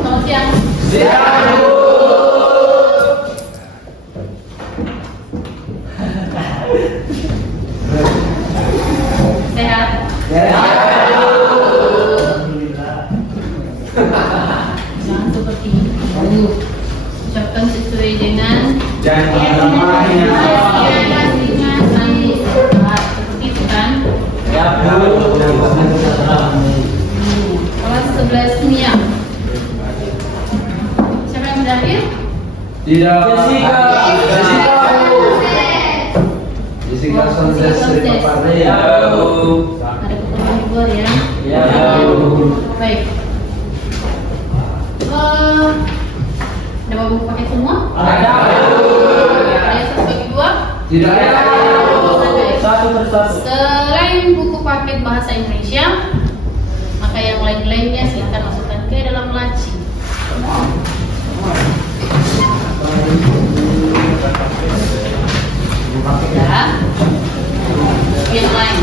Selamat siang. Siang, Bu. Sehat? Sehat. Jangan seperti ini. Ucapkan sesuai dengan Jangan namanya. Seperti itu kan? Ya, Bu. Kelas 11 kimia. Siapa yang berakhir? Tidak. Jessica, Bu. Jessica Sonses dari Papare. Ya, Bu. Ada keperluan di luar ya? Ya, Bu. Baik. Ada buku paket semua? Ada, Bu. Ada yang satu bagi dua? Tidak ada. Satu persatu. Selain buku paket bahasa Indonesia, maka yang lain-lainnya silakan masukkan ke dalam laci. Ya. Yang lain,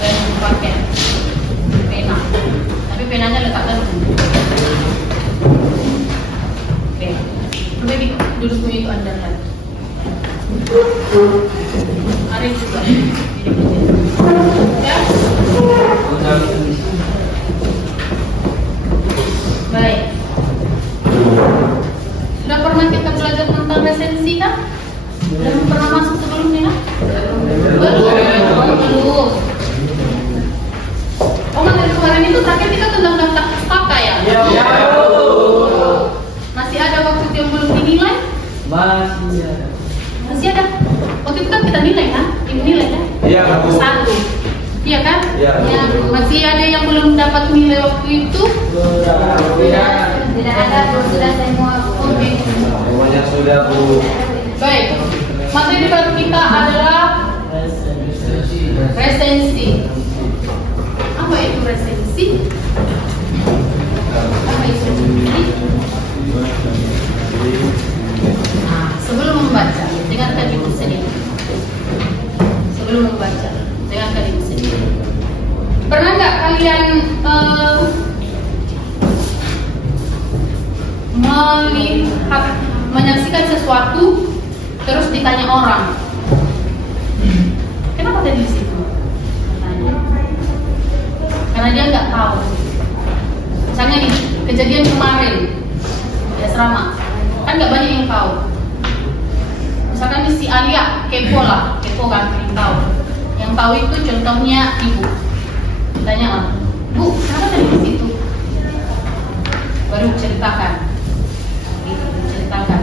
selain buku paket, pena. Tapi penanya letakkan dulu. Oke. Lebih duduknya itu Anda lihat. Arif juga. Ya. Baik. Sudah pernah kita belajar tentang resensi kan? Belum pernah masuk sebelumnya? Belum. Oh, materi kemarin itu terakhir kita tentang daftar pustaka ya? Ya, Bu. Masih ada waktu yang belum dinilai? Masih ada. Masih ada. Waktu itu kan kita nilai kan? Ini nilai kan? Iya, Bu. Satu. Iya kan? Iya. Yang masih ada yang belum dapat nilai waktu itu? Tidak ada, sudah semua. Oke. Semuanya sudah, Bu. Baik. Materi baru kita adalah resensi. Apa itu resensi? Apa itu resensi? Nah, sebelum membaca, dengarkan ibu sendiri. Sebelum membaca, dengarkan ibu sendiri. Pernah nggak kalian melihat, menyaksikan sesuatu, terus ditanya orang, kenapa tadi di situ? Karena dia nggak tahu. Misalnya nih, kejadian kemarin di asrama, kan nggak banyak yang tahu. Misalkan si Alia kepo lah, kepo kan, pengen tahu. Yang tahu itu contohnya ibu. Tanya lah, Bu, kenapa tadi di situ? Baru ceritakan. Gitu, ceritakan.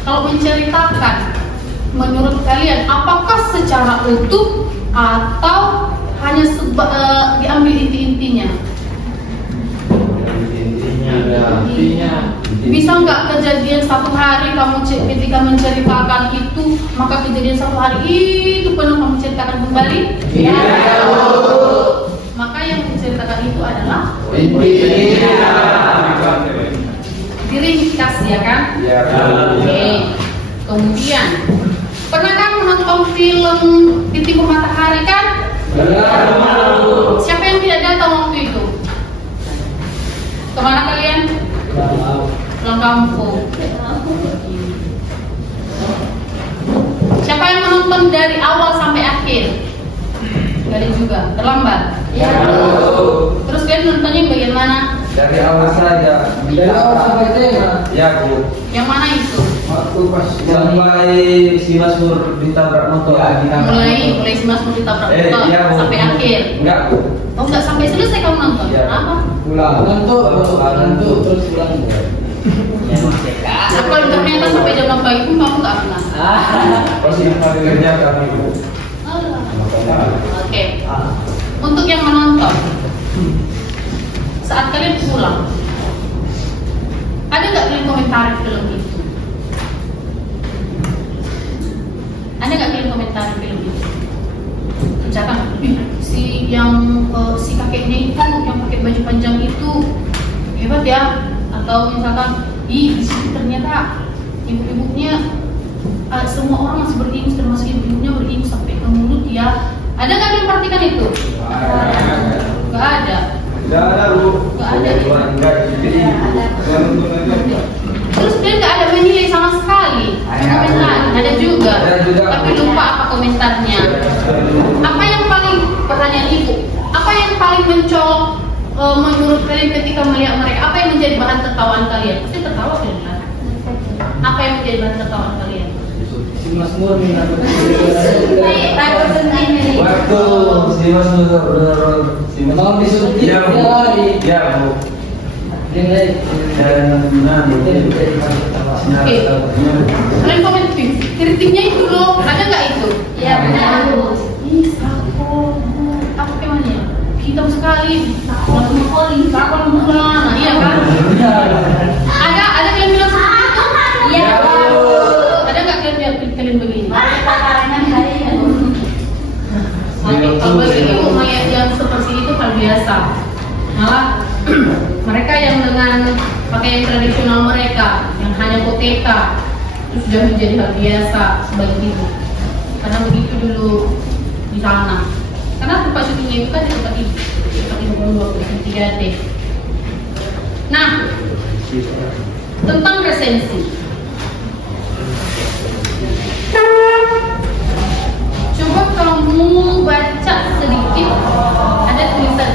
Kalau menceritakan, menurut kalian apakah secara utuh atau hanya diambil inti-intinya? Intinya. Bisa nggak kejadian satu hari kamu ketika menceritakan itu, maka kejadian satu hari itu penuh kamu ceritakan kembali? Iya. Maka yang diceritakan itu adalah Intinya. diringkas ya kan? Ya. Oke. Kemudian, pernah kan menonton film Di Timur Matahari kan? Siapa yang tidak datang waktu itu? Kemana kalian? Pulang kampung. Siapa yang menonton dari awal sampai akhir? Kalian juga, terlambat. Ya. Terus kalian nontonnya bagian mana? Dari awal saja. Dari awal sampai tengah. Ya, Bu. Yang mana itu? Waktu pas Sampai si Masmur ditabrak motor. Mulai si Mas mau ditabrak motor Iya, Bu. sampai akhir. Enggak, Bu. Oh, nggak sampai selesai kamu nonton? Iya. Kenapa? pulang ngantuk terus pulang. Nah, kalau ternyata sampai jam 6 pagi pun kamu nggak pernah. Pasti hari kerja kami, Bu. Oke. Untuk yang menonton, saat kalian pulang, ada nggak kalian komentari film itu? Ada nggak kalian komentari film itu? Misalkan, si kakeknya itu yang pakai baju panjang itu hebat ya, atau misalkan, di situ ternyata ibu-ibunya semua orang masih beringus, termasuk ibu-ibunya beringus sampai ke mulut ya. Ada nggak yang perhatikan itu? Nggak ada. Tidak ada, Bu. Nggak ada. Enggak, jadi Terus dia nggak ada menilai sama sekali. Komentar ada juga. Ada juga. Tapi lupa apa komentarnya. Apa yang paling, pertanyaan ibu, apa yang paling mencolok menurut kalian ketika melihat mereka? Apa yang menjadi bahan tertawaan kalian? Pasti tertawa kan? Apa yang menjadi bahan tertawaan kalian? Si Mas Nur minat waktu si Mas benar si Mas mau disuntik ya, Bu. lagi. Ya, Bu. Dia naik. Dan Dia jadi Oke. Kalian komen kritiknya itu loh, ada nggak itu? Ya benar. Ih, apa kemana? Hitam sekali. Langsung kali, kapan bulan? Iya kan? Ada kalian bilang seperti itu? Iya. Ada nggak kalian begini? Oke, Iya, kalau bagi iya. ibu melihat yang seperti itu hal biasa. Malah mereka yang dengan pakaian tradisional mereka yang hanya koteka itu sudah menjadi hal biasa bagi ibu. Karena begitu dulu di sana. Karena tempat syutingnya itu kan di tempat ibu 23D. Nah, tentang resensi. Coba kamu baca sedikit, ada tulisan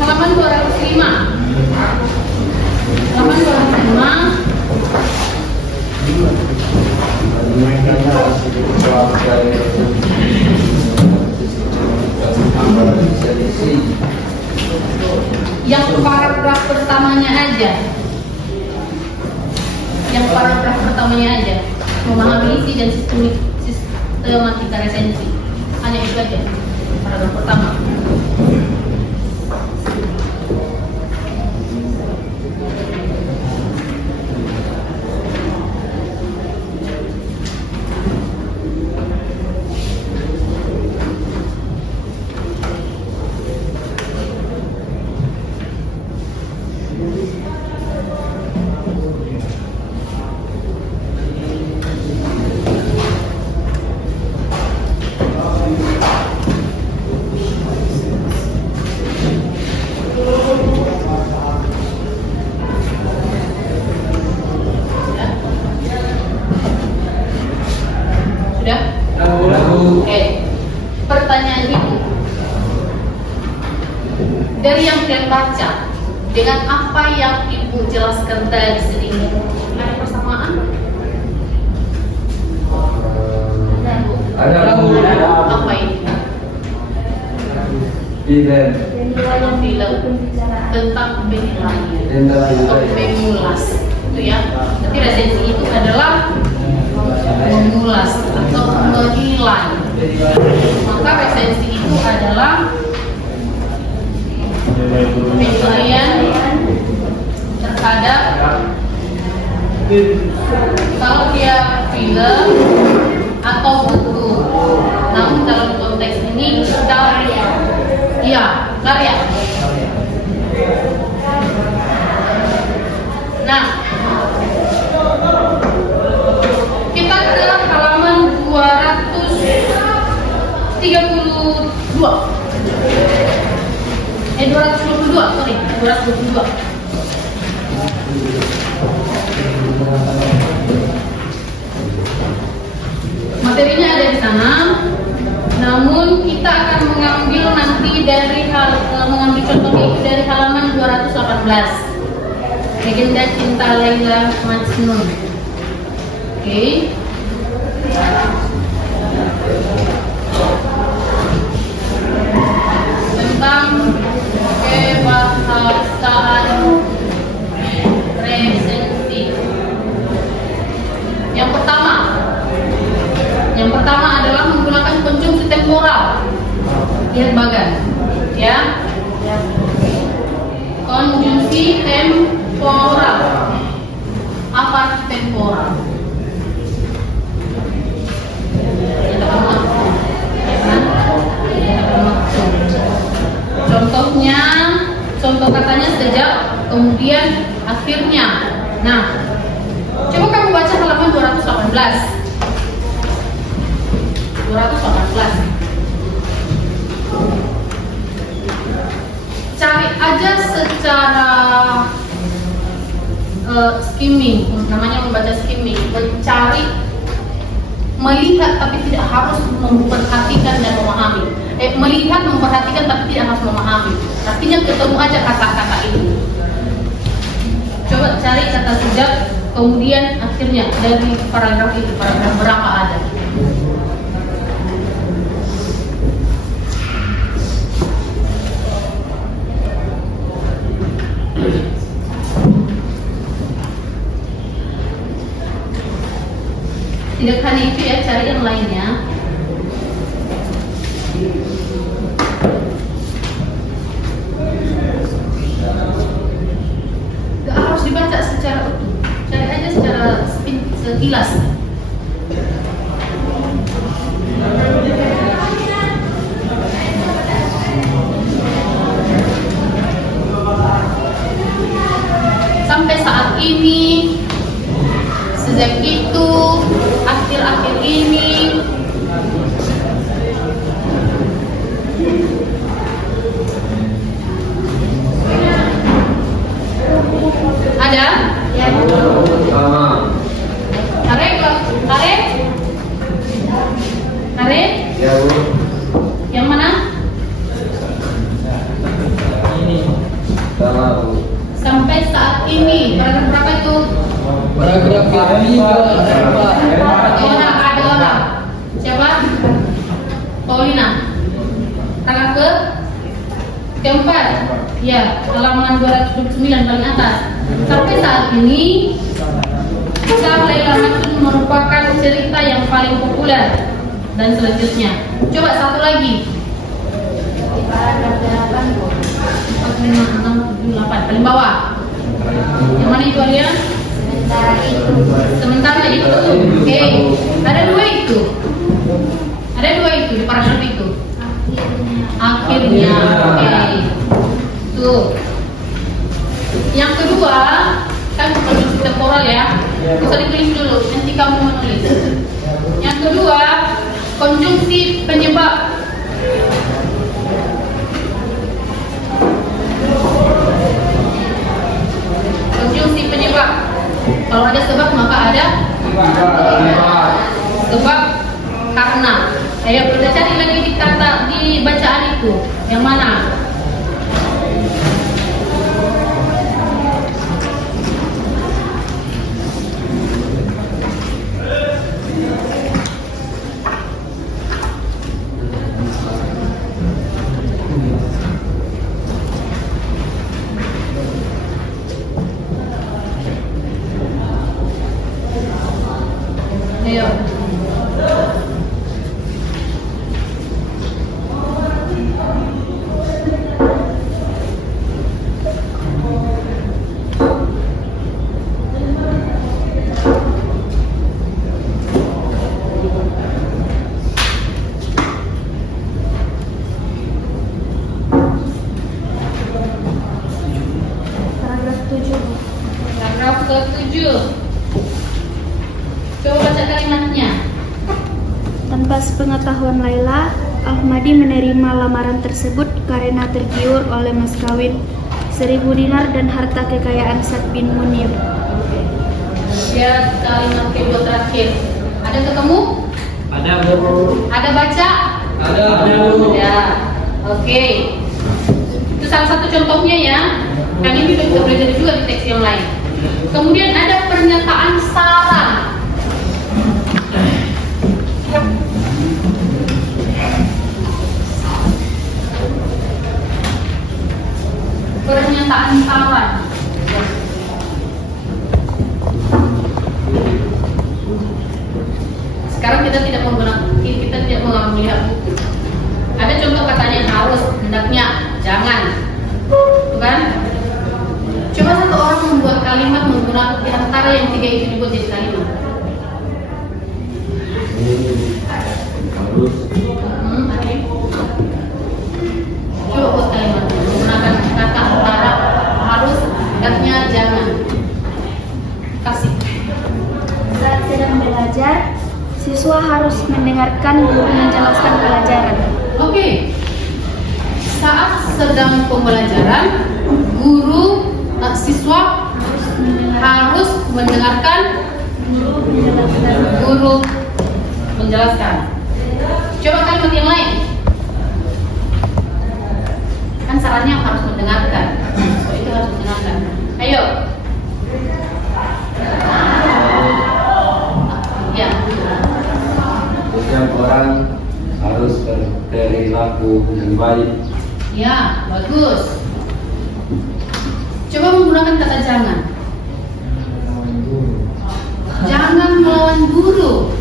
halaman 205. Halaman 205. Yang paragraf pertamanya aja. Yang paragraf pertamanya aja. Memahami isi dan sistematika resensi. Hanya itu aja. Paragraf pertama. Sudah? Oke. Pertanyaan ibu. Dari yang kalian baca, dengan apa yang ibu jelaskan tadi sedikit, ada persamaan? Ada, Bu. Apa itu? Film. Film tentang penilaian atau mengulas, itu ya. Jadi resensi itu adalah mengulas atau menilai. Maka resensi itu adalah penilaian terhadap, kalau dia film atau buku. Namun dalam konteks ini karya. Iya, karya. Nah, kita ke dalam halaman 232. 222. Materinya ada di sana. Namun kita akan mengambil nanti dari mengambil contohnya itu dari halaman 218. Legenda Cinta Laila Majnun. Oke. Tentang kebahasaan resensi. Yang pertama adalah menggunakan konjungsi temporal. Lihat bagan, ya. Konjungsi temporal. Apa arti temporal? Kita paham, ya kan? contoh katanya sejak, kemudian akhirnya. Nah, coba kamu baca halaman 218. 218. Cari aja secara skimming, namanya membaca skimming, mencari, melihat tapi tidak harus memperhatikan dan memahami. Melihat, memperhatikan tapi tidak harus memahami. Artinya ketemu aja kata-kata itu. Coba cari kata sejak, kemudian akhirnya dari paragraf itu, paragraf berapa ada? Tidak hanya itu ya, cari yang lainnya. Gak harus dibaca secara utuh, cari aja secara sekilas. Sampai saat ini, sejak itu, akhir-akhir ini. Ada? Ya. Tarik? Ya, Bu. Yang mana? Ini. Sama, Bu. Sampai saat ini, paragraf berapa itu? Paragraf ketiga. Ada orang. Siapa? Paulina. Paragraf keempat. Ya, halaman 229 paling atas. Sampai saat ini, kisah Laila Majnun merupakan cerita yang paling populer. Dan selanjutnya, coba satu lagi. Di paragraf 8, 4, 5, 6, 7, 8 paling bawah. Yang mana itu Alia? Sementara itu. Oke. Ada dua itu. Ada dua itu di paragraf itu. Akhirnya. Oke. Tuh. Yang kedua, kan konjungsi temporal ya. Bisa ditulis dulu, nanti kamu menulis. Yang kedua, konjungsi penyebab. Konjungsi penyebab. Kalau ada sebab maka ada sebab karena. Ayo kita cari lagi di kata di bacaan itu. Yang mana? Ayo. Paragraf ke-7. Coba baca kalimatnya. Tanpa sepengetahuan Laila, Ahmadi menerima lamaran tersebut karena tergiur oleh mas kawin 1000 dinar dan harta kekayaan Sa'd bin Munir. Ya, kalimat kedua terakhir. Ada ketemu? Ada, Bu. Ada baca? Ada. Ya. Oke. Itu salah satu contohnya ya. Yang ini bisa belajar juga di teks yang lain. Kemudian ada pernyataan saran. Pernyataan saran. Sekarang kita tidak melihat buku. Ada contoh katanya harus, hendaknya, jangan, bukan? Coba satu orang membuat kalimat menggunakan di antara yang tiga itu dibuat jadi kalimat. Harus. Oke. Coba buat kalimat menggunakan kata antara. Siswa harus mendengarkan guru menjelaskan pelajaran. Oke. Saat sedang pembelajaran, siswa harus mendengarkan guru menjelaskan. Coba kalimat yang lain. Kan sarannya harus mendengarkan. So, itu harus mendengarkan. Ayo. Ya. Setiap orang harus berperilaku yang baik. Ya, bagus. Coba menggunakan kata jangan. Jangan melawan guru.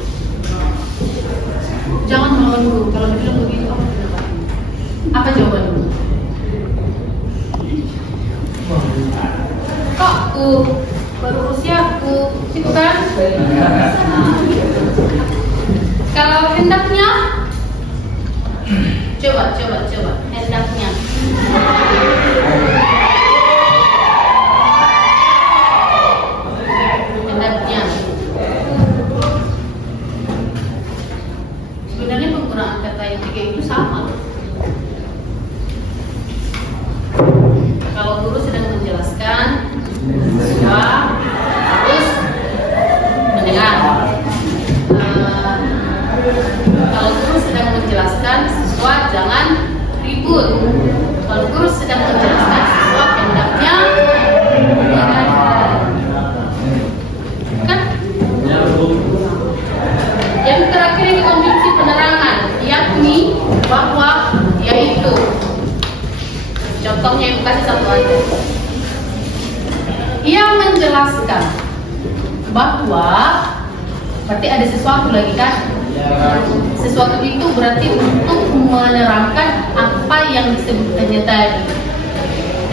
Jangan melawan guru. Kalau dibilang begitu, apa jawabanmu? Kok aku baru usiaku, itu kan? Kalau hendaknya, coba hendaknya. Sebenarnya penggunaan kata yang tiga itu sama. Kalau guru sedang menjelaskan, siswa harus mendengar. Kalau guru sedang menjelaskan, siswa jangan ribut. Kalau guru sedang menjelaskan, siswa hendaknya mendengar. Kan? Yang terakhir ini konjungsi penerangan, yakni bahwa, yaitu. Contohnya yang kasih satu aja. Ia menjelaskan bahwa berarti ada sesuatu lagi kan? Sesuatu itu berarti untuk menerangkan apa yang disebutkannya tadi.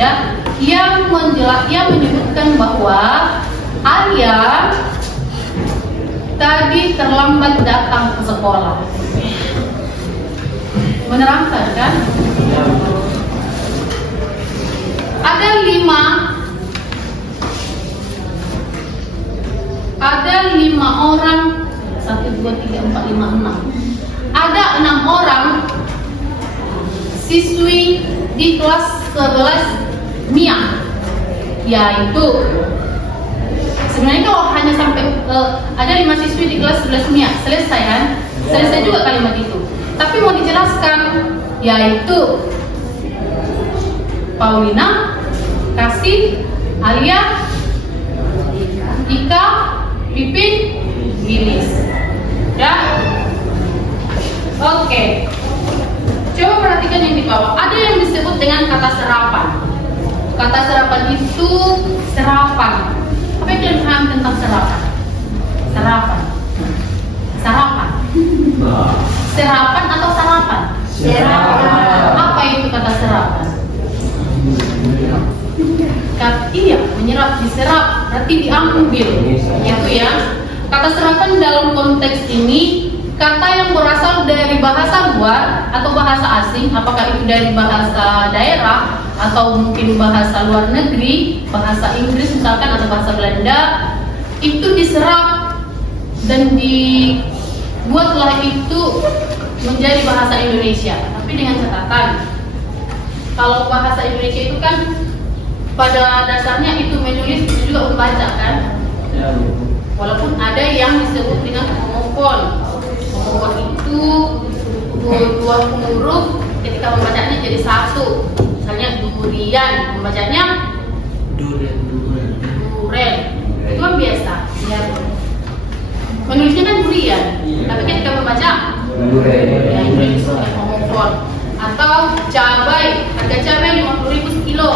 Ya, ia menyebutkan bahwa Arya tadi terlambat datang ke sekolah. Menerangkan kan? Ada 5 orang, 1, 2, 3, 4, 5, 6. Ada 6 orang siswi di kelas 11 MIA, yaitu sebenarnya kalau hanya sampai ada 5 siswi di kelas 11 MIA, selesai kan? Selesai juga kalimat itu. Tapi mau dijelaskan, yaitu Paulina, Kasih, Alia, Ika, Pipin, Gilis. Ya. Oke. Coba perhatikan yang di bawah. Ada yang disebut dengan kata serapan. Kata serapan itu serapan. Apa yang kalian paham tentang serapan? Serapan. Sarapan. Serapan atau sarapan? Serapan. Apa itu kata serapan? Iya, menyerap, diserap, berarti diambil. Gitu ya. Kata serapan dalam konteks ini kata yang berasal dari bahasa luar atau bahasa asing, apakah itu dari bahasa daerah atau mungkin bahasa luar negeri, bahasa Inggris misalkan atau bahasa Belanda, itu diserap dan dibuatlah itu menjadi bahasa Indonesia. Tapi dengan catatan, kalau bahasa Indonesia itu kan pada dasarnya itu menulis, itu juga membaca kan. Walaupun ada yang disebut dengan homofon. Homofon itu dua huruf ketika membacanya jadi satu. Misalnya durian, membacanya duren. Itu kan biasa. Ya. Menulisnya kan durian, tapi ketika membaca ya itu disebut homofon. Atau cabai, harga cabai 50.000 sekilo.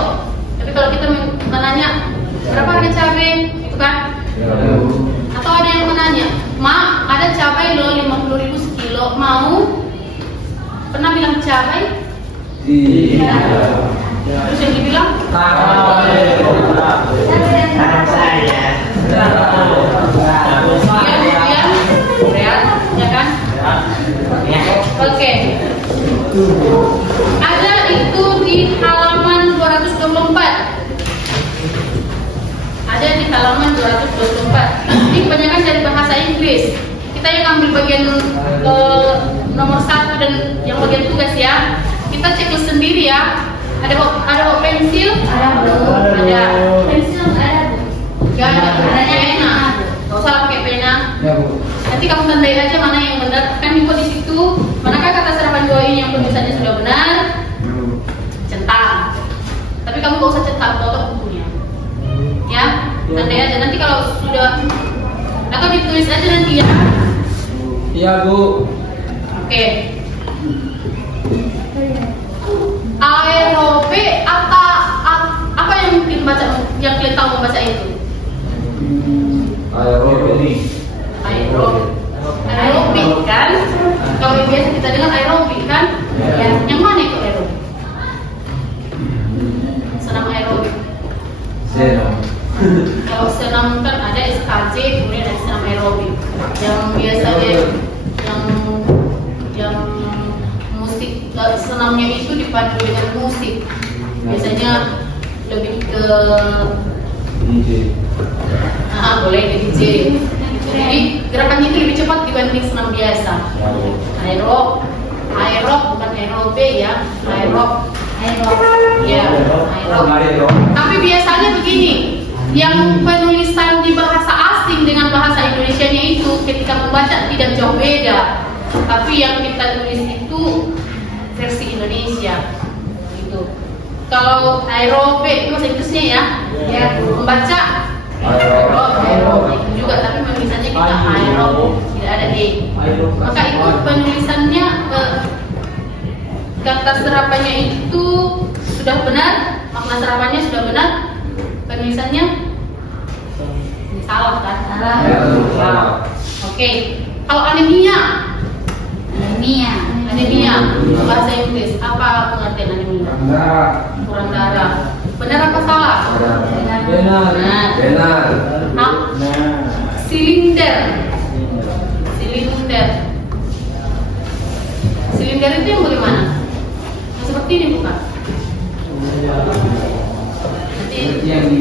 Tapi kalau kita menanya berapa harga cabai, itu kan? Atau ada yang menanya, "Ma, ada cabai loh 50.000 sekilo, mau?" Pernah bilang cabai? Iya. Terus yang dibilang? Iya, ya kan? Oke. Ada itu di halaman 224. Ada di halaman 224. Ini kebanyakan dari bahasa Inggris. kita yang ambil bagian nomor 1 dan yang bagian tugas ya. Kita checklist sendiri ya. Ada pensil? Ada. Pensil ada. Gak ada. Adanya enak. Gak usah pakai pena. Ya, Bu. Nanti kamu tandai aja mana yang benar. Kan info di situ. Manakah kata serapan dua ini yang penulisannya sudah benar? Centang. Tapi kamu gak usah centang, potong bukunya. Ya, tandai aja. Nanti kalau sudah, atau ditulis aja nanti ya. Iya, Bu. Oke. Aerobe apa yang mungkin baca, yang kalian tahu membaca itu? Aerobik kan? Kalau biasa kita dengar aerobik kan? Ya. Yang mana itu aerobik? Senam aerobik. Senam. Kalau senam kan ada SKJ, kemudian ada senam aerobik. Yang biasanya yang musik, senamnya itu dipadu dengan musik. Biasanya lebih ke DJ. Boleh ke DJ. Jadi gerakannya itu lebih cepat dibanding senam biasa. Aerob bukan aerobe ya. Aerob. Ya, aerob. Tapi biasanya begini, yang penulisan di bahasa asing dengan bahasa Indonesianya itu ketika membaca tidak jauh beda. Tapi yang kita tulis itu versi Indonesia gitu. Kalau aerobe itu bahasa Inggrisnya ya, membaca aerob itu juga, tapi penulisannya kita aerob, tidak ada e. Maka itu penulisannya kata serapannya itu sudah benar, makna serapannya sudah benar, penulisannya salah kan? Salah. Oke. Kalau anemia bahasa Inggris apa pengertian anemia? Kurang darah. Benar apa salah? Benar. Silinder itu yang bagaimana? Yang seperti ini bukan? Nanti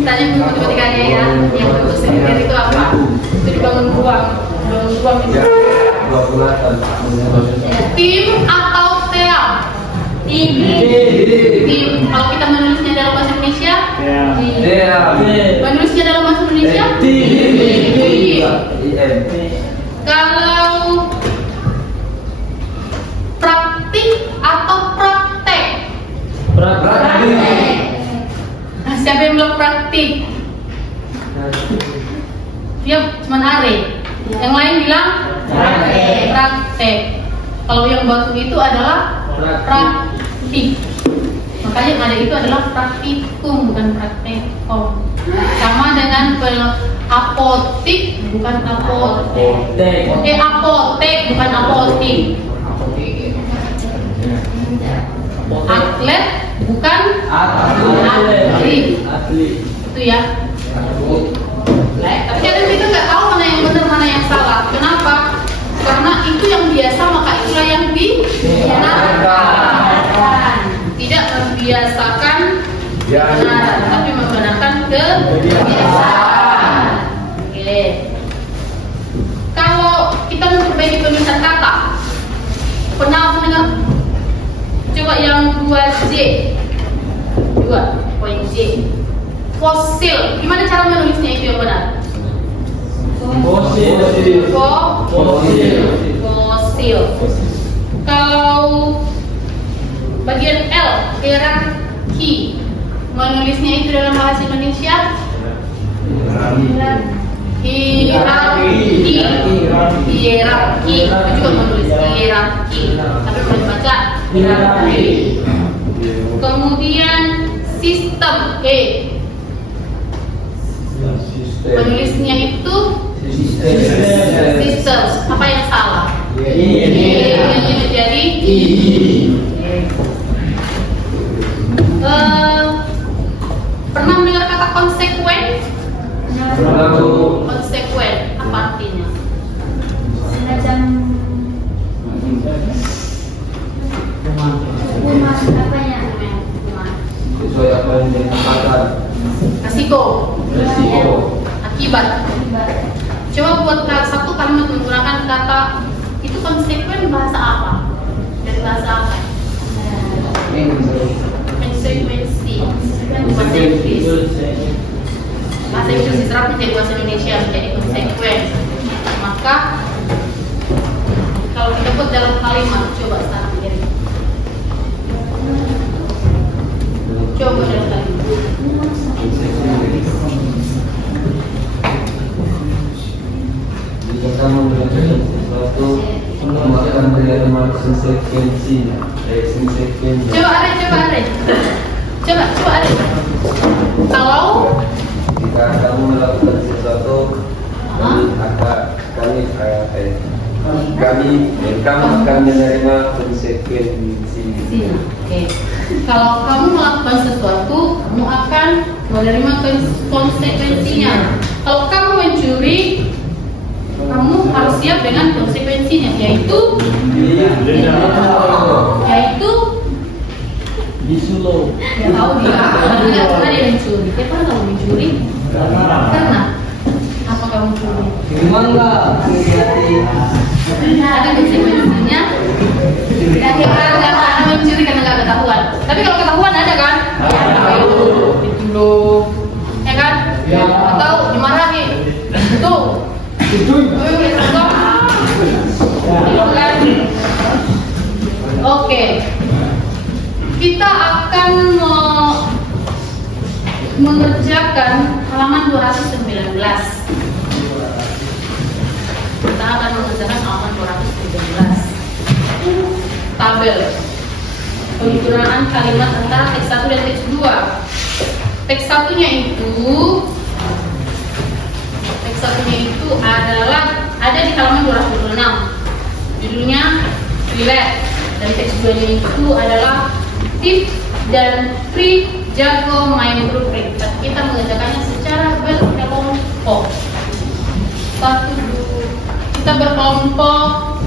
tanya matematikanya ya. Yang bentuk silinder itu apa? Itu dibangun ruang itu. Tim atau team? Tim. Kalau kita menulisnya dalam bahasa Indonesia, menulisnya dalam bahasa Indonesia, Kalau praktik atau praktek? Siapa yang bilang praktik? Dia cuma Are. Yang lain bilang praktek. Kalau yang batu itu adalah praktik. Makanya yang ada itu adalah praktikum, bukan praktekom. Sama dengan apotik, bukan apotek. Apotek bukan apotik. Atlet bukan atlet. Itu ya. Tapi kadang kita nggak tahu mana yang benar mana yang salah. Kenapa? Karena itu yang biasa, maka itulah yang dibenarkan. Tidak membiasakan kebenaran, tapi membenarkan kebiasaan. Oke. Kalau kita memperbaiki penulisan kata, pernah mendengar? Coba yang 2J, 2.J. Fosil. Gimana cara menulisnya itu yang benar? Fosil. Kalau bagian L, hierarki, menulisnya itu dalam bahasa Indonesia? Hierarki. Itu juga menulis hierarki, tapi boleh baca hierarki. Kemudian sistem, penulisnya itu sistem. Apa yang salah? Ini menjadi pernah mendengar kata konsekuen? Konsekuen, apa artinya? Semacam hukuman apanya? Sesuai apa yang dikatakan. Resiko. Akibat. Coba buat satu kalimat menggunakan kata itu konsekuen bahasa apa? Dari bahasa apa? Konsekuensi. Bahasa Inggris. Bahasa Inggris diterap menjadi bahasa Indonesia menjadi konsekuen. Maka kalau kita buat dalam kalimat, coba sekarang jadi. Coba dalam kalimat. Jika kamu melakukan sesuatu, kamu akan menerima konsekuensi. Coba ada. Kalau Jika kamu melakukan sesuatu, kamu akan menerima konsekuensi. Oke. Kalau kamu melakukan sesuatu, kamu akan menerima konsekuensinya. Kalau kamu mencuri, kamu harus siap dengan konsekuensinya, yaitu Disulo. ya tahu dia. Tidak pernah dia mencuri. Dia pernah kamu mencuri? Karena apa kamu mencuri? Mangga. Hati-hati. Ada konsekuensinya. Dan karena mencuri karena nggak ketahuan. Tapi kalau ketahuan ada kan? Itu loh, ya kan? Atau dimarahin. Tuh. Oke. Kita akan mengerjakan halaman 219. Kita akan mengerjakan halaman 219. Tabel penggunaan kalimat antara teks 1 dan teks 2. Teks satunya itu adalah ada di halaman 226. Judulnya Relate, dan teks 2-nya itu adalah tips dan trik jago main grup ring. Kita mengerjakannya secara berkelompok. Kita berkelompok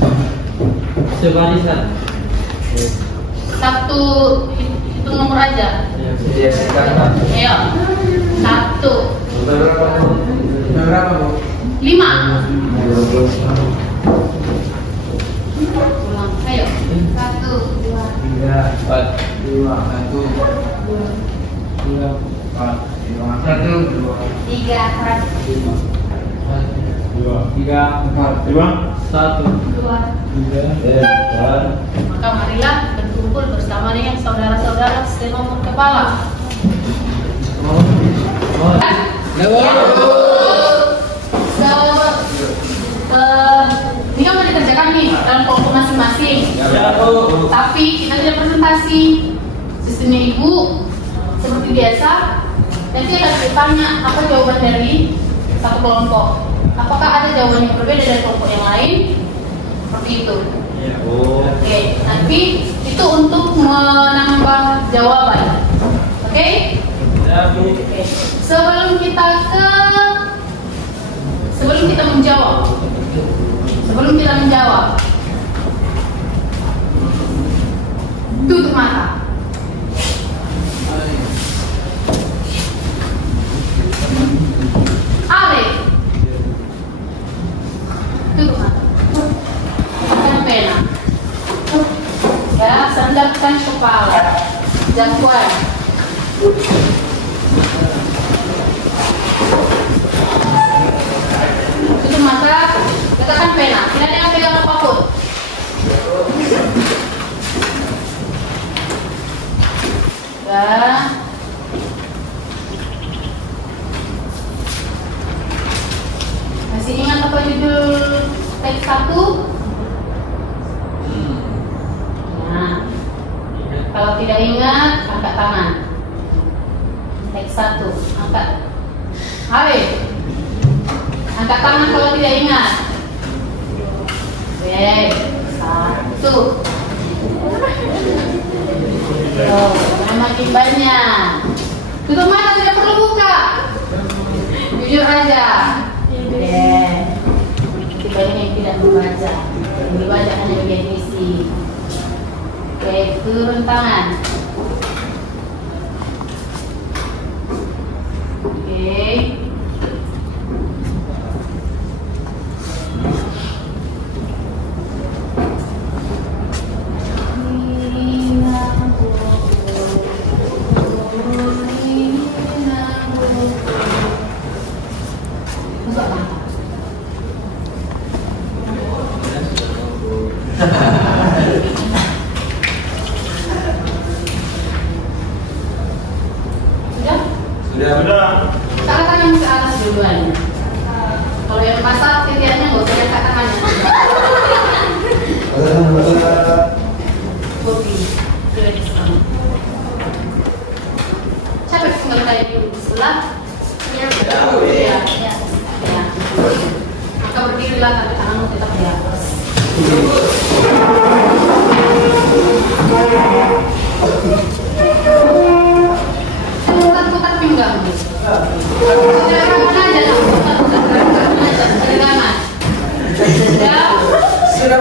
Sebarisan. satu, hitung nomor aja. Dia sekarang. Ayo, 1, Berapa, Bu? 5. Ulang, ayo. 1, 2, 3, 4, 2, 1, 2, 4, 1, 2, 3, 1. 2. Maka marilah berkumpul bersama dengan saudara-saudara senomor kepala. Ini kan udah dikerjakan nih dalam kelompok masing-masing. Tapi kita tidak presentasi. Sistemnya ibu seperti biasa. Nanti akan ditanya apa jawaban dari satu kelompok. Apakah ada jawaban yang berbeda dari kelompok yang lain? Seperti itu. Oke, nanti itu untuk menambah jawaban. Oke? Oke. Sebelum kita menjawab, tutup mata. Ale, tutup mata. Tekan pena. Ya, sandarkan kepala. Jangkauan. Tutup mata, letakkan pena. Tidak ada yang pegang apapun. Dan masih ingat apa judul teks 1? Nah, kalau tidak ingat, angkat tangan. Teks 1, angkat. Ayo, angkat tangan kalau tidak ingat. Oke, 1. Makin banyak. Tutup mata, tidak perlu buka. Jujur aja. Oke, banyak yang tidak membaca. Yang dibaca hanya bagian isi. Oke, turun tangan. Oke. Sudah. Angkat tangan ke atas duluan. Kalau yang masak titiannya nggak usah angkat tangannya. Kopi. Capek tinggal kayak di sebelah. Ya. Maka berdirilah tapi tanganmu tetap di atas. Putar pinggang. Sederhana aja lah. Sederhana. Sudah. 1,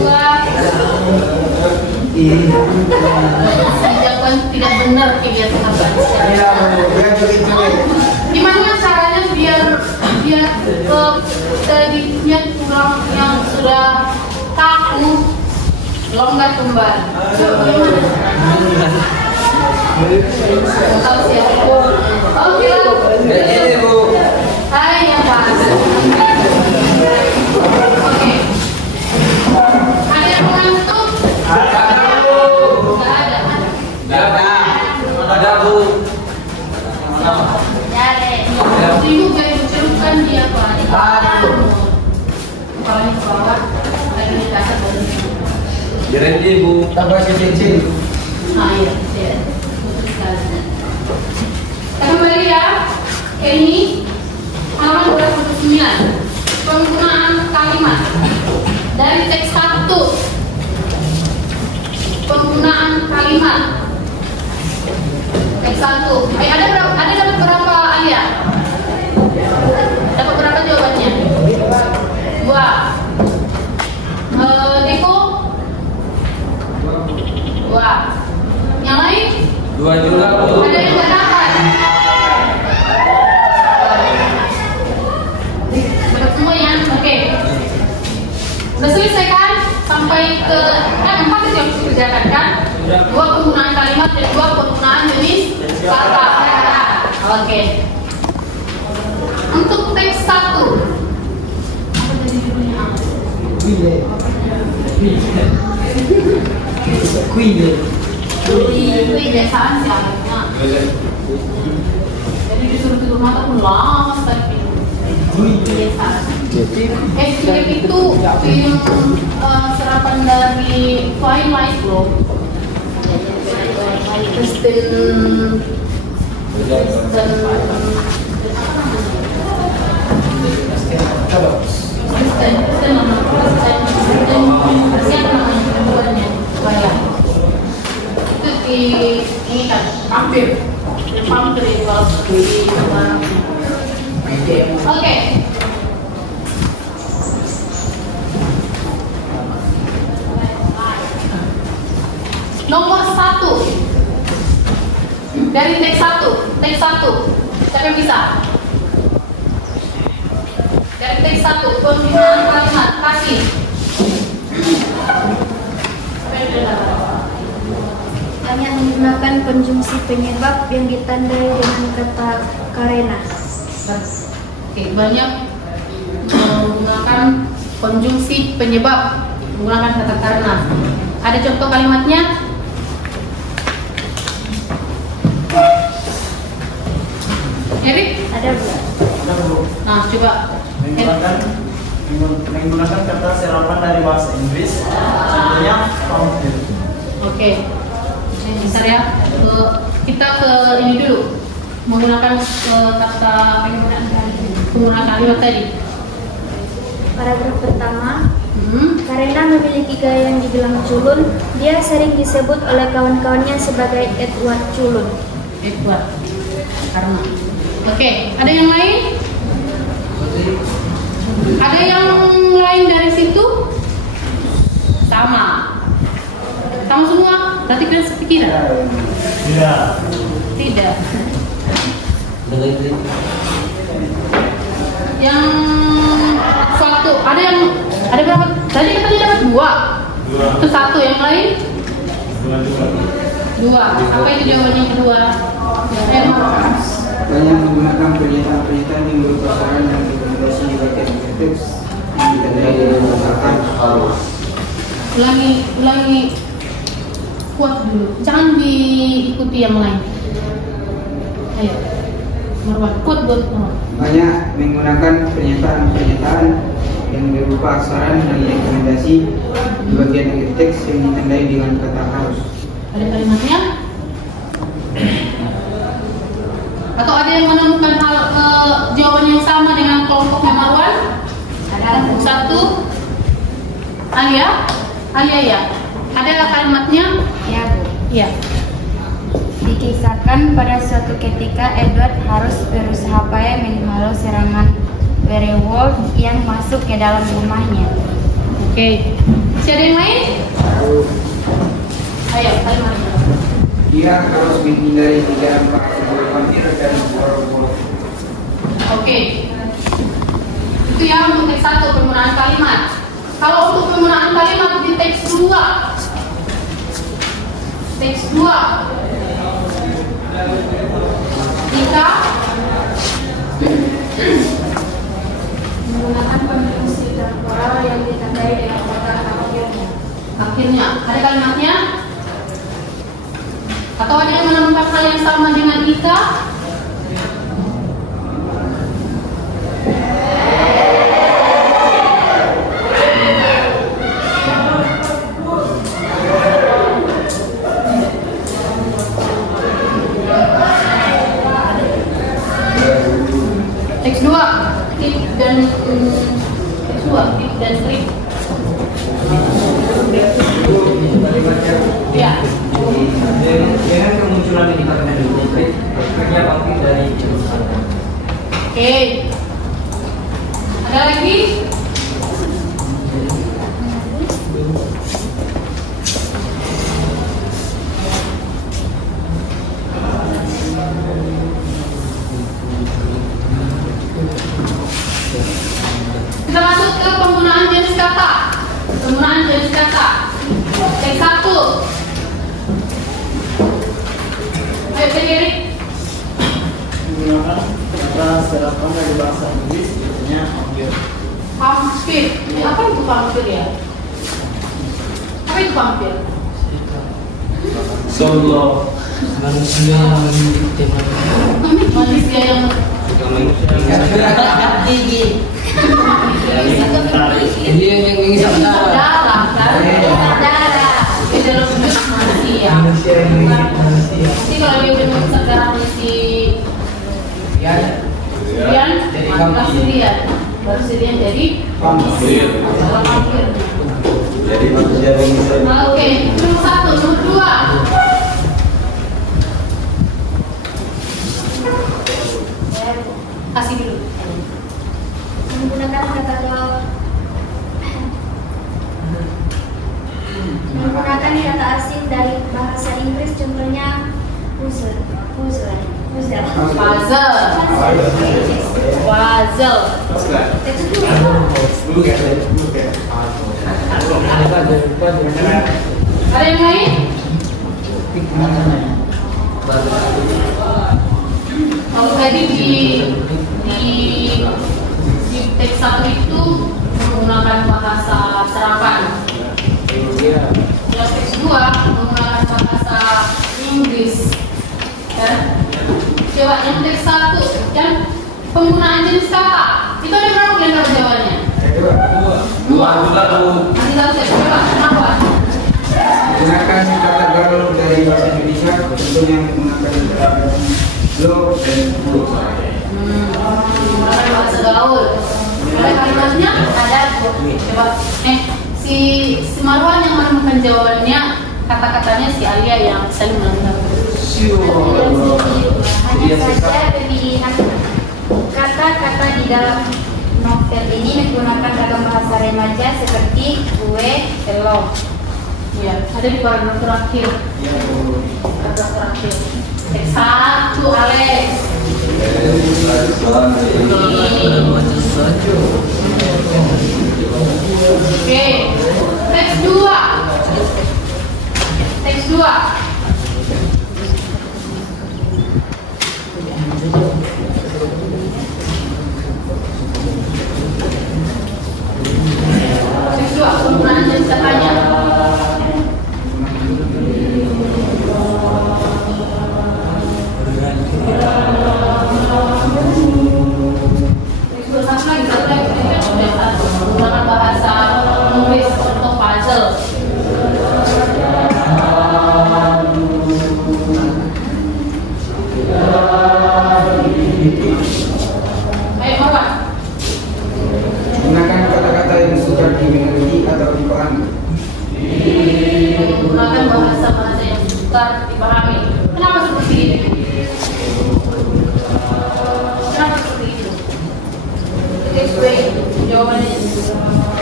2. Tidak benar kegiatan apa? Gimana caranya biar tadinya tulang yang sudah kaku longgar kembali? Tahu siapa? Oh bilang. Hai ya Pak. Oke. Ada yang mengantuk? Ada Bu. Ibu kayak mencelupkan dia Pak. Kepalanya ke bawah, lagi di dasar badan. Berhenti Bu. Tambah kecil. Ah iya, sekali. Kita kembali ya. Ini halaman 209. Penggunaan kalimat dari teks 1. Penggunaan kalimat teks 1. Ada dapat berapa Alia? Dapat berapa jawabannya? 2. Deko? 2. Yang lain? 2 juga Bu. Ada yang nggak dapat? Dapat semua ya? Oke. Udah selesai kan? Sampai ke 4 itu yang harus dikerjakan kan? 2 penggunaan kalimat dan 2 penggunaan jenis kata. Oke. Untuk teks 1. Apa jadi judulnya? Itu ibiasaan sih akhirnya. Jadi disuruh tidur mata pun lama sekali. Escape itu film serapan dari Twilight loh. Kristen itu di ini kan hampir di oke. Nomor 1 dari teks 1. Siapa yang bisa? Dari teks 1 penggunaan kalimat kasih. Hanya menggunakan konjungsi penyebab yang ditandai dengan kata karena. Oke, banyak menggunakan konjungsi penyebab menggunakan kata karena. Ada contoh kalimatnya? Erik? Ada enggak? Nah, coba. Menggunakan kata serapan dari bahasa Inggris, contohnya pamphlet. Oke. Bentar ya. Kita ke ini dulu. Menggunakan kata penggunaan kalimat tadi. Paragraf pertama. Karena memiliki gaya yang dibilang culun, dia sering disebut oleh kawan-kawannya sebagai Edward Culun. Edward. Karena. Oke, ada yang lain? Ada yang lain dari situ? Sama. Sama semua? Berarti kalian sepikiran? Tidak. Yang satu, ada berapa? Tadi katanya dapat 2. Itu 1, yang lain? 2. Apa itu jawabannya yang kedua? Banyak menggunakan pernyataan-pernyataan yang berupa saran dan rekomendasi di bagian teks yang ditandai dengan kata harus. Ulangi kuat dulu. Jangan diikuti yang lain. Ayo, Marwan, quote buat Marwan. Banyak menggunakan pernyataan-pernyataan yang berupa saran dan rekomendasi di bagian akhir teks yang ditandai dengan kata harus. Ada kalimatnya? Atau ada yang menemukan jawaban yang sama dengan kelompoknya Marwan? Ada. Satu. Alia ya. Ada kalimatnya? Ya, Bu. Iya. Dikisahkan pada suatu ketika Edward harus berusaha payah menghalau serangan werewolf yang masuk ke dalam rumahnya. Oke. Masih ada yang lain? Ayo, kalimatnya. Dia harus menghindari kejaran para vampir dan werewolf. Oke. Itu ya untuk teks 1 penggunaan kalimat. Kalau untuk penggunaan kalimat di teks 2. Teks 2. Jika Menggunakan konjungsi temporal yang ditandai dengan kata akhirnya ada kalimatnya? Atau ada yang menemukan hal yang sama dengan Ika? Teks 2, tip dan trik. Ya. Dengan kemunculan ini karena listrik, kerja vampir dari jurusan. Oke. Ada lagi? Kita masuk ke penggunaan jenis kata. Teks 1. Ayo Erik. Menggunakan kata serapan dari bahasa Inggris, biasanya hampir. Hampir. Apa itu hampir ya? Apa itu hampir? Solo manusia yang memiliki Manusia yang gigi. Ini yang menghisap darah. darah. Di dalam tubuh manusia. Manusia yang memiliki manusia. Jadi kalau dia udah menghisap darahnya si Rian, maka si Rian. Baru si Rian jadi Vampir. hampir. Jadi manusia yang menghisap. Oke, nomor 1, nomor 2. Kasih dulu. Menggunakan kata asing dari bahasa Inggris, contohnya puzzle. Ada yang lain? Kalau tadi di teks 1 itu menggunakan bahasa serapan. Kalau teks 2 menggunakan bahasa Inggris. Ya. Coba yang teks 1 kan penggunaan jenis kata. Itu ada berapa kalian tahu jawabannya? Dua. Nanti tahu saya coba. Kenapa? Gunakan kata gaul dari bahasa Indonesia, contohnya menggunakan kata lo dan lo. Menggunakan bahasa gaul. Ada kalimatnya? Ada. Coba. Si Marwan yang menemukan jawabannya, kata-katanya si Alia yang saling menemukan. Hanya saja pemilihan kata-kata di dalam novel ini menggunakan ragam bahasa remaja seperti gue, lo. Ya, ada di paragraf terakhir. Paragraf terakhir. Teks 1, Alex. Oke. Teks 2. Teks 2. Teks 2, penggunaan jenis katanya. Ayo Marwan. Gunakan kata-kata yang sukar dimengerti atau dipahami. Menggunakan bahasa-bahasa yang sukar dipahami. Kenapa seperti itu? Kenapa seperti itu? Jawabannya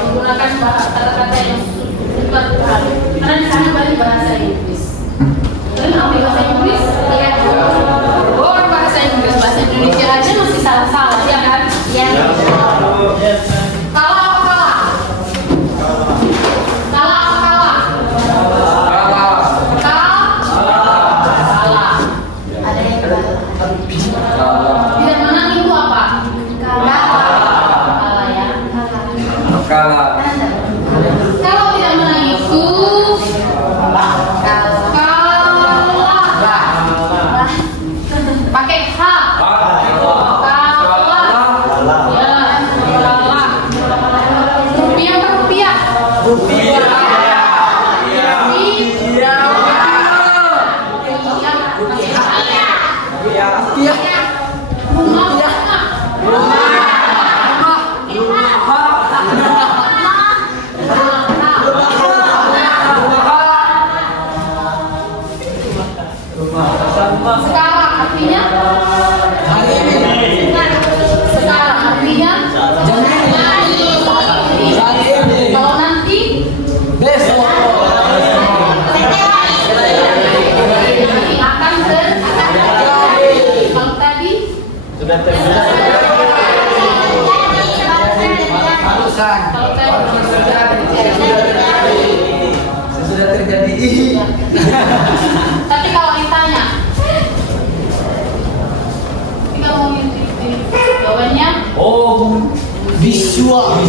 menggunakan kata-kata yang sukar dipahami. Karena di sana banyak bahasa Inggris. Dan ambil bahasa Inggris, lihat bahasa Inggris, bahasa Indonesia aja masih salah-salah, ya kan? Ya. Kalah apa kalah? Kalah apa kalah? Kalah. Ada yang tidak menang itu apa? Kalah ya. Kalah. Kalau tidak menang itu kalah. Pakai H. Sekarang artinya kalau nanti akan kalau tadi Sudah terjadi. Sudah terjadi. Tapi kalau ditanya, kita mau jawabannya Visual.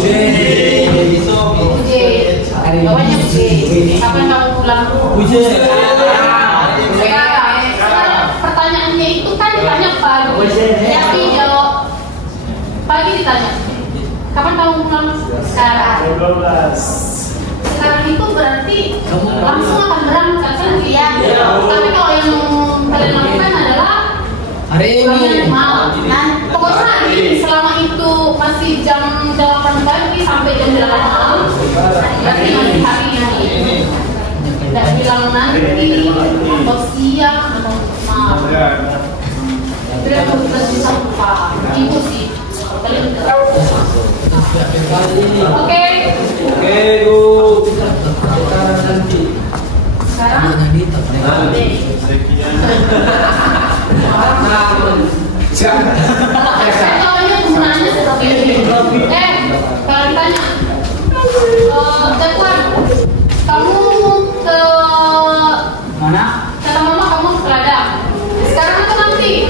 jawabannya kapan kamu pulang? Sekarang pertanyaannya itu kan ditanya pagi, tapi jawab pagi ditanya kapan kamu pulang? Sekarang. Sekarang itu berarti langsung akan berangkat kan? Iya. Tapi kalau yang kalian lakukan adalah Hari ini. malam. Nah, pokoknya hari ini selama itu masih jam 8 pagi sampai jam 8 malam, berarti masih hari ini. Tidak bilang nanti atau siang atau malam. Tidak bukan bisa lupa. Itu sih. Kalian oke. Oke, Bu. Sekarang Contohnya penggunaannya seperti ini. Kalau ditanya, Jaguar, kamu ke Mana? kata mama kamu ke ladang. Sekarang atau nanti?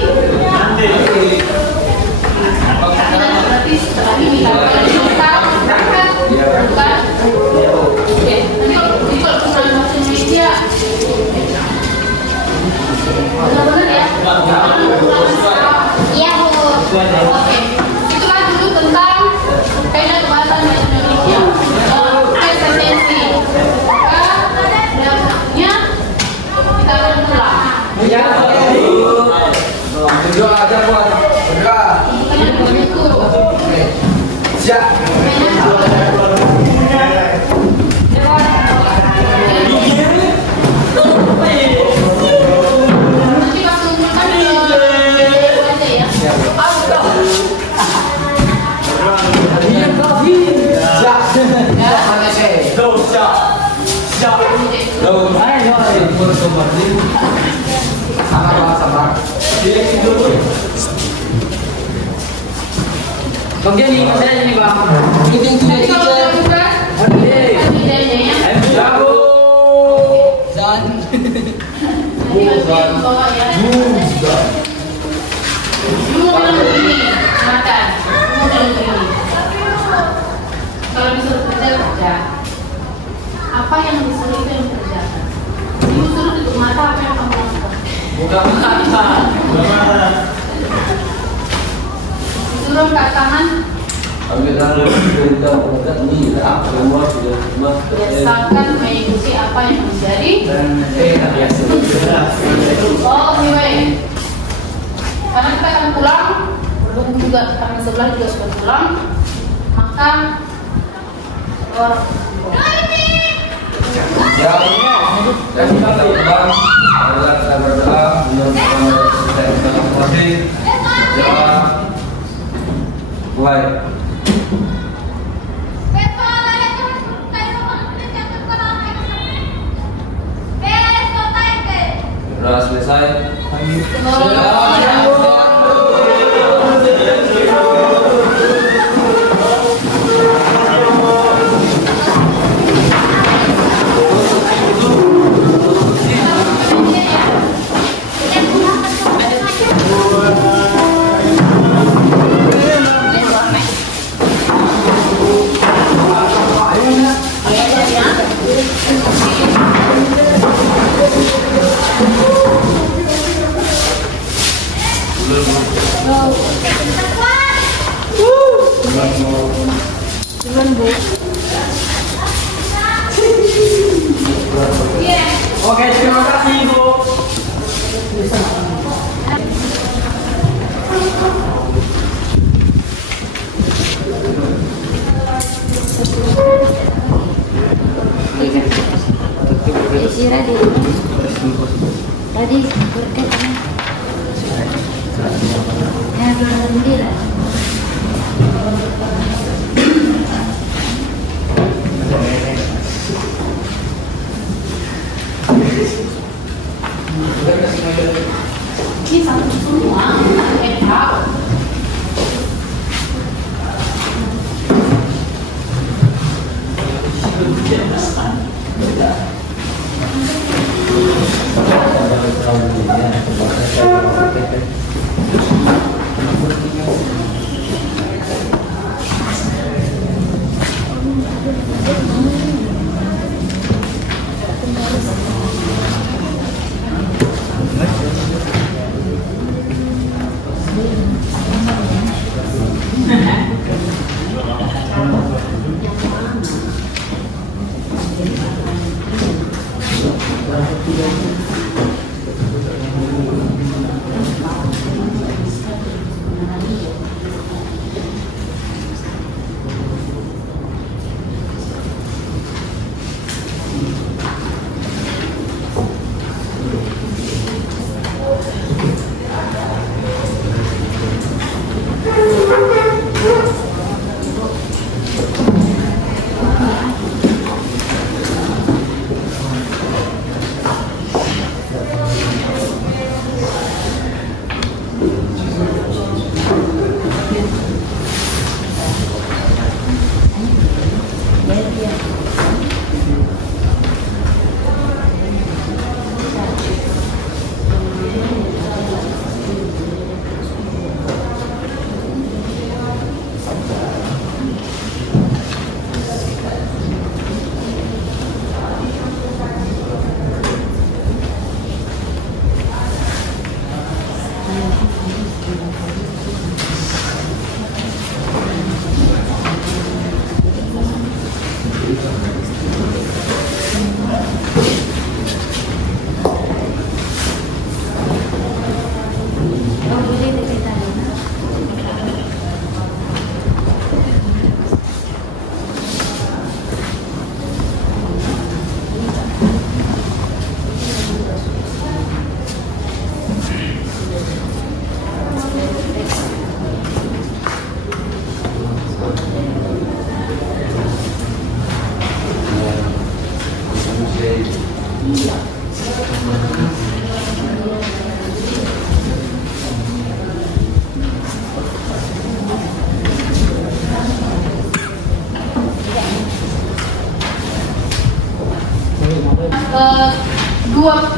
Berarti setelah ini. Kalau sekarang berangkat, bukan? Oke. Nanti kalau penggunaan bahasa Indonesia, benar-benar ya. Iya Bu. Oke. Itulah dulu tentang kaidah kebahasaan bahasa Indonesia. Esensi. Berikutnya kita akan pulang. Ya. Berdoa aja buat berdoa. Kalian begitu. Siap. Nanti pas mengumpulkan aja ya. Bagian ini saya ini Bang. Nanti kalau udah buka, idenya ya. Nanti bawa ya. Dulu bilang begini, makan. Dulu bilang begini. Kalau disuruh kerja, kerja. Apa yang disuruh itu yang kerjakan. Disuruh tutup mata, apa yang kamu lakukan? Buka mata. Disuruh angkat tangan, Ambil tangan perintah penegak ini semua sudah biasakan mengikuti apa yang menjadi. Oh, anyway. Karena kita akan pulang, juga karena sebelah juga sudah pulang, maka dan kita terbang adalah kita berdoa mudah-mudahan kita masih doa mulai. Sudah selesai. Oke, terima kasih Ibu. Tadi berkat ya alhamdulillah. Ini satu semua tahu.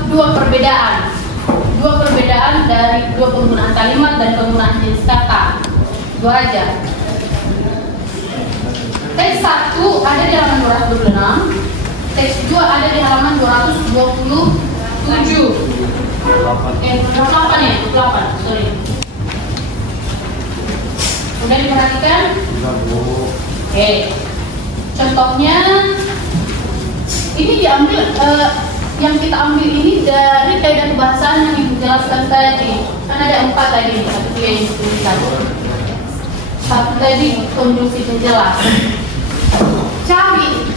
Dua perbedaan dari dua penggunaan kalimat dan penggunaan jenis kata. Dua aja. Teks 1 ada di halaman 226, teks 2 ada di halaman 227. 28 ya, 28, sorry. Udah diperhatikan? Oke. Contohnya ini diambil yang kita ambil ini dari kaidah kebahasaan yang Ibu jelaskan tadi. Kan ada 4 tadi, satu yang 1. Satu tadi konjungsi penjelas. Cari,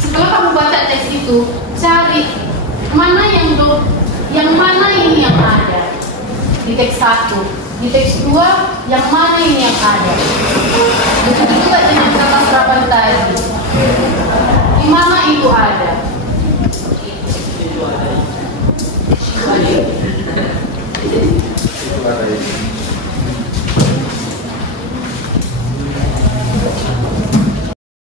setelah kamu baca teks itu, cari mana yang mana ini yang ada di teks 1, di teks 2 yang mana ini yang ada. Begitu juga dengan kata serapan tadi, di mana itu ada.